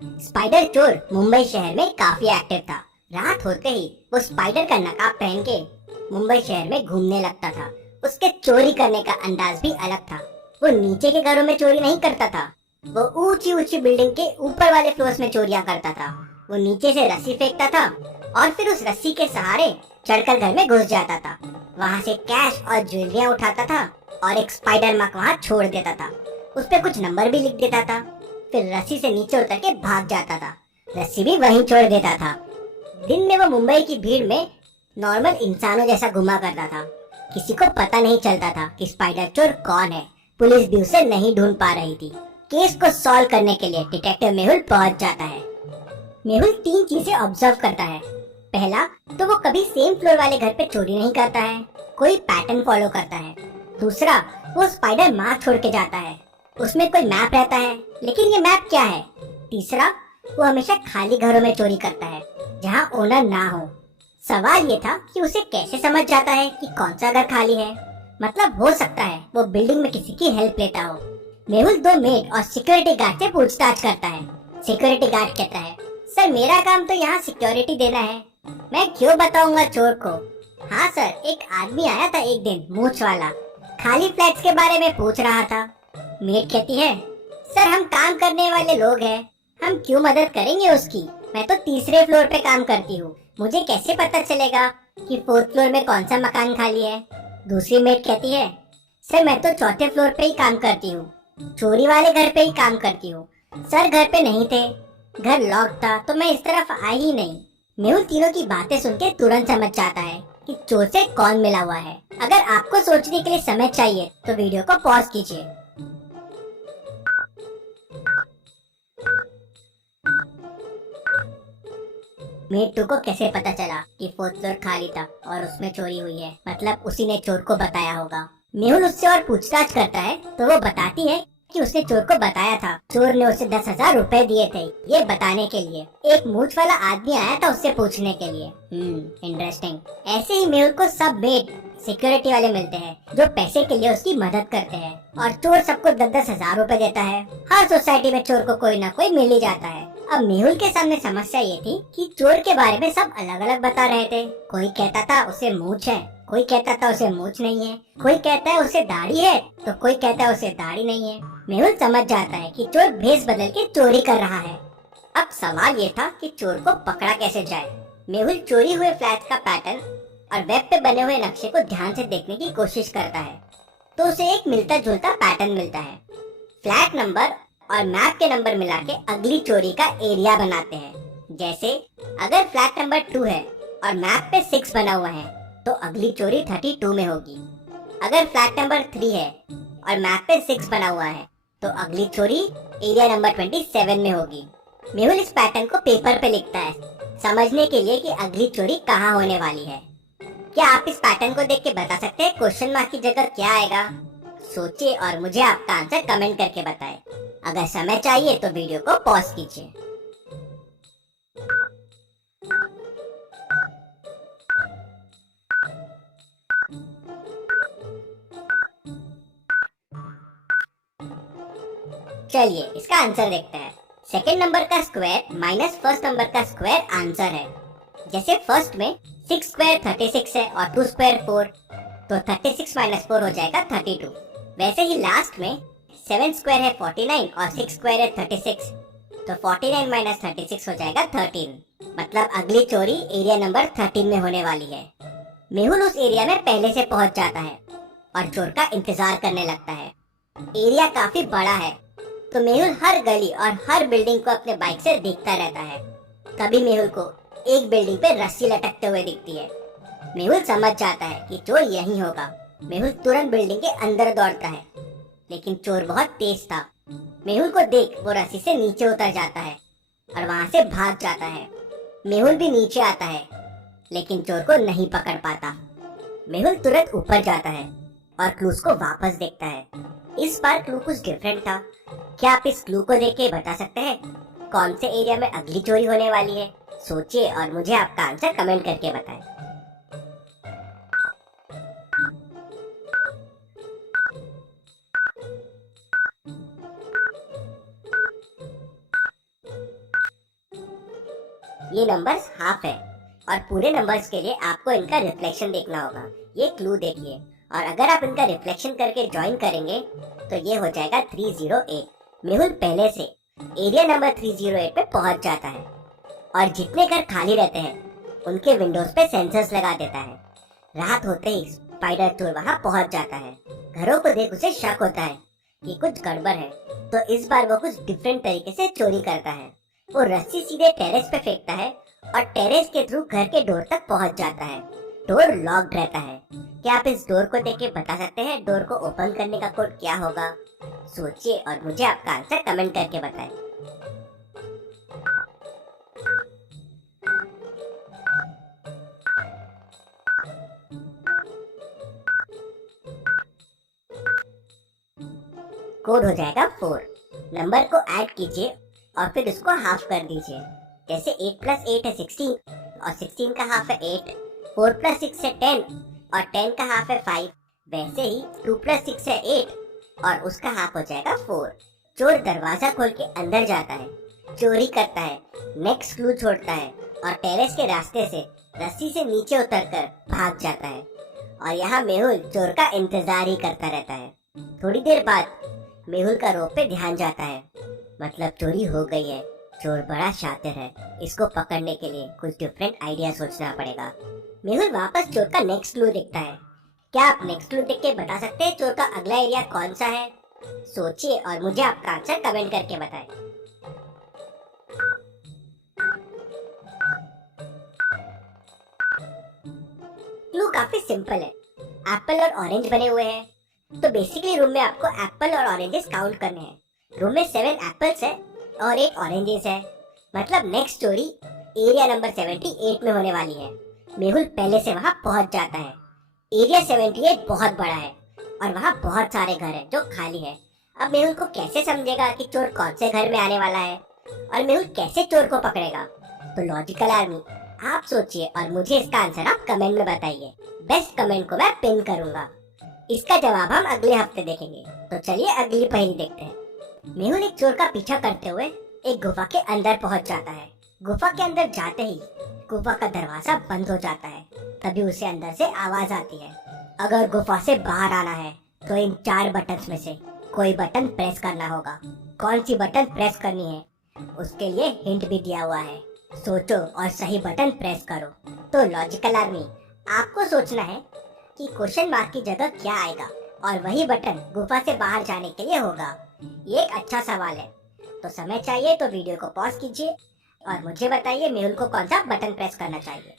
Spider चोर मुंबई शहर में काफी एक्टिव था। रात होते ही वो स्पाइडर का नकाब पहन के मुंबई शहर में घूमने लगता था। उसके चोरी करने का अंदाज भी अलग था। वो नीचे के घरों में चोरी नहीं करता था, वो ऊंची ऊंची बिल्डिंग के ऊपर वाले फ्लोर्स में चोरियां करता था। वो नीचे से रस्सी फेंकता था और फिर उस रस्सी के सहारे चढ़कर घर में घुस जाता था। वहाँ से कैश और ज्वेलरियां उठाता था और एक स्पाइडर मार्क वहाँ छोड़ देता था। उस पे कुछ नंबर भी लिख देता था। फिर रस्सी से नीचे उतर के भाग जाता था। रस्सी भी वहीं छोड़ देता था। दिन में वो मुंबई की भीड़ में नॉर्मल इंसानों जैसा घुमा करता था। किसी को पता नहीं चलता था कि स्पाइडर चोर कौन है। पुलिस भी उसे नहीं ढूंढ पा रही थी। केस को सॉल्व करने के लिए डिटेक्टिव मेहुल पहुंच जाता है। मेहुल तीन चीजें ऑब्जर्व करता है। पहला, तो वो कभी सेम फ्लोर वाले घर पे चोरी नहीं करता है, कोई पैटर्न फॉलो करता है। दूसरा, वो स्पाइडर मार्क छोड़ के जाता है, उसमें कोई मैप रहता है, लेकिन ये मैप क्या है। तीसरा, वो हमेशा खाली घरों में चोरी करता है जहाँ ओनर ना हो। सवाल ये था कि उसे कैसे समझ जाता है कि कौन सा घर खाली है। मतलब हो सकता है वो बिल्डिंग में किसी की हेल्प लेता हो। मेहुल दो मेड और सिक्योरिटी गार्ड से पूछताछ करता है। सिक्योरिटी गार्ड कहता है, सर मेरा काम तो यहाँ सिक्योरिटी देना है, मैं क्यों बताऊंगा चोर को। हाँ सर, एक आदमी आया था एक दिन, मूंछ वाला, खाली फ्लैट्स के बारे में पूछ रहा था। मेड कहती है, सर हम काम करने वाले लोग हैं, हम क्यों मदद करेंगे उसकी, मैं तो तीसरे फ्लोर पे काम करती हूँ, मुझे कैसे पता चलेगा कि फोर्थ फ्लोर में कौन सा मकान खाली है। दूसरी मेड कहती है, सर मैं तो चौथे फ्लोर पे ही काम करती हूँ, चोरी वाले घर पे ही काम करती हूँ, सर घर पे नहीं थे, घर लॉक था तो मैं इस तरफ आई ही नहीं। मेहुल तीनों की बातें सुन के तुरंत समझ जाता है कि चोर से कौन मिला हुआ है। अगर आपको सोचने के लिए समय चाहिए तो वीडियो को पॉज कीजिए। मेड टू को कैसे पता चला कि फोर्थ फ्लोर खाली था और उसमें चोरी हुई है, मतलब उसी ने चोर को बताया होगा। मेहुल उससे और पूछताछ करता है तो वो बताती है कि उसने चोर को बताया था। चोर ने उसे 10,000 रुपए दिए थे ये बताने के लिए। एक मूंछ वाला आदमी आया था उससे पूछने के लिए। इंटरेस्टिंग। ऐसे ही मेहुल को सब मेड सिक्योरिटी वाले मिलते हैं जो पैसे के लिए उसकी मदद करते हैं, और चोर सबको 10,000 रुपए देता है। हर सोसाइटी में चोर को कोई ना कोई मिल ही जाता है। अब मेहुल के सामने समस्या ये थी कि चोर के बारे में सब अलग अलग बता रहे थे। कोई कहता था उसे मूंछ है, कोई कहता था उसे मूंछ नहीं है, कोई कहता है उसे दाढ़ी है तो कोई कहता है उसे दाढ़ी नहीं है। मेहुल समझ जाता है कि चोर भेष बदल के चोरी कर रहा है। अब सवाल ये था कि चोर को पकड़ा कैसे जाए। मेहुल चोरी हुए फ्लैट का पैटर्न और वेब पे बने हुए नक्शे को ध्यान से देखने की कोशिश करता है तो उसे एक मिलता जुलता पैटर्न मिलता है। फ्लैट नंबर और मैप के नंबर मिला के अगली चोरी का एरिया बनाते हैं। जैसे अगर फ्लैट नंबर 2 है और मैप पे 6 बना हुआ है तो अगली चोरी 32 में होगी। अगर फ्लैट नंबर 3 है और मैप पे 6 बना हुआ है तो अगली चोरी एरिया नंबर 27 में होगी। मेहुल इस पैटर्न को पेपर पे लिखता है समझने के लिए कि अगली चोरी कहाँ होने वाली है। क्या आप इस पैटर्न को देख के बता सकते हैं क्वेश्चन मार्क की जगह क्या आएगा? सोचिए और मुझे आपका आंसर कमेंट करके बताएं। अगर समय चाहिए तो वीडियो को पॉज कीजिए। चलिए इसका आंसर देखते हैं। सेकंड नंबर का स्क्वायर माइनस फर्स्ट नंबर का स्क्वायर आंसर है। जैसे फर्स्ट में 6 स्क्वायर 36 है और 2 स्क्वायर 4, तो 36 माइनस 4 हो जाएगा 32। वैसे ही लास्ट में 7 स्क्वायर है 49 और 6 स्क्वायर है 36, तो 49 माइनस 36 हो जाएगा 13। मतलब अगली चोरी एरिया नंबर 13 में होने वाली है। मेहुल उस एरिया में पहले से पहुंच जाता है और चोर का इंतजार करने लगता है। एरिया काफी बड़ा है तो मेहुल हर गली और हर बिल्डिंग को अपने बाइक से देखता रहता है। कभी मेहुल को एक बिल्डिंग पे रस्सी लटकते हुए दिखती है। मेहुल समझ जाता है कि चोर यही होगा। मेहुल तुरंत बिल्डिंग के अंदर दौड़ता है, लेकिन चोर बहुत तेज था। मेहुल को देख वो रस्सी से नीचे उतर जाता है और वहां से भाग जाता है। मेहुल भी नीचे आता है लेकिन चोर को नहीं पकड़ पाता। मेहुल तुरंत ऊपर जाता है और क्लूज को वापस देखता है। इस बार क्लू कुछ डिफरेंट था। क्या आप इस क्लू को देख के बता सकते हैं कौन से एरिया में अगली चोरी होने वाली है? सोचिए और मुझे आपका आंसर कमेंट करके बताएं। ये नंबर्स हाफ है और पूरे नंबर्स के लिए आपको इनका रिफ्लेक्शन देखना होगा। ये क्लू देखिए और अगर आप इनका रिफ्लेक्शन करके ज्वाइन करेंगे तो ये हो जाएगा 308। मेहुल पहले से एरिया नंबर 308 पे पहुंच जाता है और जितने घर खाली रहते हैं उनके विंडोज पे सेंसर्स लगा देता है। रात होते ही स्पाइडर चोर वहां पहुंच जाता है। घरों को देख उसे शक होता है कि कुछ गड़बड़ है, तो इस बार वो कुछ डिफरेंट तरीके से चोरी करता है। वो रस्सी सीधे टेरेस पे फेंकता है और टेरेस के थ्रू घर के डोर तक पहुंच जाता है। डोर लॉक्ड रहता है। क्या आप इस डोर को देख के बता सकते हैं डोर को ओपन करने का कोड क्या होगा? सोचिए और मुझे आपका आंसर कमेंट करके बताएं। कोड हो जाएगा 4। नंबर को ऐड कीजिए और फिर उसको हाफ कर दीजिए। जैसे 8 + 8 है 16 और 16 का हाफ है 8। 4 + 6 है 10 और 10 का हाफ है 5। वैसे ही 2 + 6 है 8 और उसका हाफ हो जाएगा 4। चोर दरवाजा खोल के अंदर जाता है, चोरी करता है, नेक्स्ट क्लू छोड़ता है और टेरेस के रास्ते से रस्सी से नीचे उतरकर भाग जाता है। और यहाँ मेहुल चोर का इंतजार ही करता रहता है। थोड़ी देर बाद मेहुल का रोप पे ध्यान जाता है, मतलब चोरी हो गई है। चोर बड़ा शातिर है, इसको पकड़ने के लिए कुछ डिफरेंट आइडिया सोचना पड़ेगा। मेहुल वापस चोर का नेक्स्ट क्लू देखता है। क्या आप नेक्स्ट क्लू देख के बता सकते हैं चोर का अगला एरिया कौन सा है? सोचिए और मुझे आपका आंसर कमेंट करके बताएं। क्लू काफी सिंपल है। एप्पल और ऑरेंज बने हुए हैं, तो बेसिकली रूम में आपको एप्पल और ऑरेंजेस काउंट करने हैं। रूम में 7 एप्पल्स है और 8 ऑरेंजेस है, मतलब नेक्स्ट स्टोरी एरिया नंबर 78 में होने वाली है। मेहुल पहले से वहां पहुंच जाता है। एरिया 78 बहुत बड़ा है और वहां बहुत सारे घर हैं जो खाली है। अब मेहुल को कैसे समझेगा कि चोर कौन से घर में आने वाला है और मेहुल कैसे चोर को पकड़ेगा? तो लॉजिकल आर्मी, आप सोचिए और मुझे इसका आंसर आप कमेंट में बताइए। बेस्ट कमेंट को मैं पिन करूंगा। इसका जवाब हम अगले हफ्ते देखेंगे। तो चलिए अगली पहेली देखते हैं। मेहुल एक चोर का पीछा करते हुए एक गुफा के अंदर पहुंच जाता है। गुफा के अंदर जाते ही गुफा का दरवाजा बंद हो जाता है। तभी उसे अंदर से आवाज आती है, अगर गुफा से बाहर आना है तो इन 4 बटन्स में से कोई बटन प्रेस करना होगा। कौन सी बटन प्रेस करनी है उसके लिए हिंट भी दिया हुआ है। सोचो और सही बटन प्रेस करो। तो लॉजिकल आर्मी, आपको सोचना है कि क्वेश्चन मार्क की जगह क्या आएगा और वही बटन गुफा से बाहर जाने के लिए होगा। ये एक अच्छा सवाल है। तो समय चाहिए तो वीडियो को पॉज कीजिए और मुझे बताइए मेहुल को कौन सा बटन प्रेस करना चाहिए।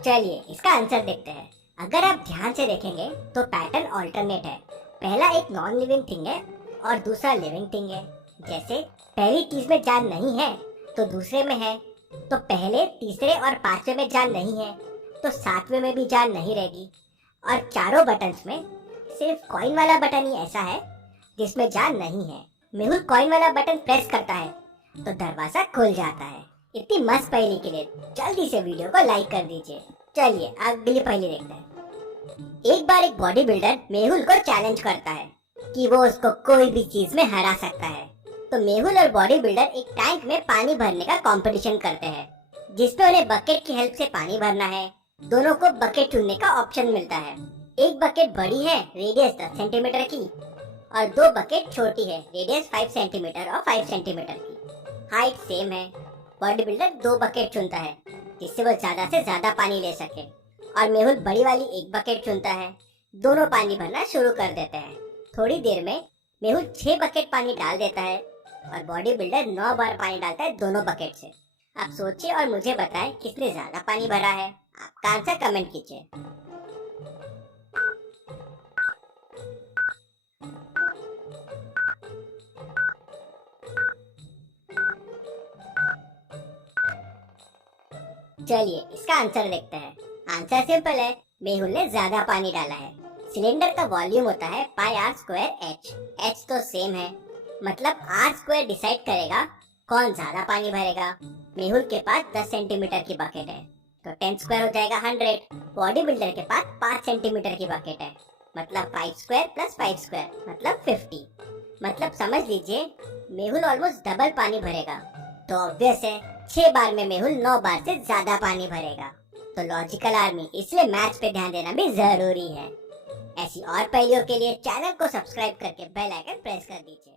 चलिए इसका आंसर देखते हैं। अगर आप ध्यान से देखेंगे तो पैटर्न ऑल्टरनेट है। पहला एक नॉन लिविंग थिंग है और दूसरा लिविंग थिंग है। जैसे पहली चीज में जान नहीं है तो दूसरे में है, तो पहले, तीसरे और 5वें में जान नहीं है तो 7वें में भी जान नहीं रहेगी। और चारों बटन्स में सिर्फ कॉइन वाला बटन ही ऐसा है जिसमें जान नहीं है। मेहुल कॉइन वाला बटन प्रेस करता है तो दरवाजा खुल जाता है। इतनी मस्त पहेली के लिए जल्दी से वीडियो को लाइक कर दीजिए। चलिए अगली पहेली देखते हैं। एक बार एक बॉडी बिल्डर मेहुल को चैलेंज करता है कि वो उसको कोई भी चीज में हरा सकता है। तो मेहुल और बॉडी बिल्डर एक टैंक में पानी भरने का कंपटीशन करते हैं, जिसपे उन्हें बकेट की हेल्प से पानी भरना है। दोनों को बकेट चुनने का ऑप्शन मिलता है। एक बकेट बड़ी है, रेडियस 10 सेंटीमीटर की, और 2 बकेट छोटी है, रेडियस 5 सेंटीमीटर और 5 सेंटीमीटर की। हाइट सेम है। बॉडी बिल्डर 2 बकेट चुनता है जिससे वो ज्यादा से ज्यादा पानी ले सके, और मेहुल बड़ी वाली एक बकेट चुनता है। दोनों पानी भरना शुरू कर देते हैं। थोड़ी देर में मेहुल 6 बकेट पानी डाल देता है और बॉडी बिल्डर 9 बार पानी डालता है दोनों बकेट से। आप सोचिए और मुझे बताएं किसने ज्यादा पानी भरा है। आपका आंसर कमेंट कीजिए। चलिए इसका आंसर देखते हैं। आंसर सिंपल है, मेहुल ने ज्यादा पानी डाला है। सिलेंडर का वॉल्यूम होता है πr²h। h तो सेम है, मतलब r² डिसाइड करेगा कौन ज्यादा पानी भरेगा। मेहुल के पास 10 सेंटीमीटर की बकेट है, तो 10 स्क्वायर हो जाएगा 100। बॉडी बिल्डर के पास 5 सेंटीमीटर की बकेट है, मतलब 5 स्क्वायर प्लस 5 स्क्वायर मतलब 50। मतलब समझ लीजिए मेहुल ऑलमोस्ट डबल पानी भरेगा। तो ऑब्वियस है 6 बार में मेहुल 9 बार से ज्यादा पानी भरेगा। तो लॉजिकल आर्मी, इसलिए मैथ्स पे ध्यान देना भी जरूरी है। ऐसी और पहेलियों के लिए चैनल को सब्सक्राइब करके बेल आइकन प्रेस कर दीजिए।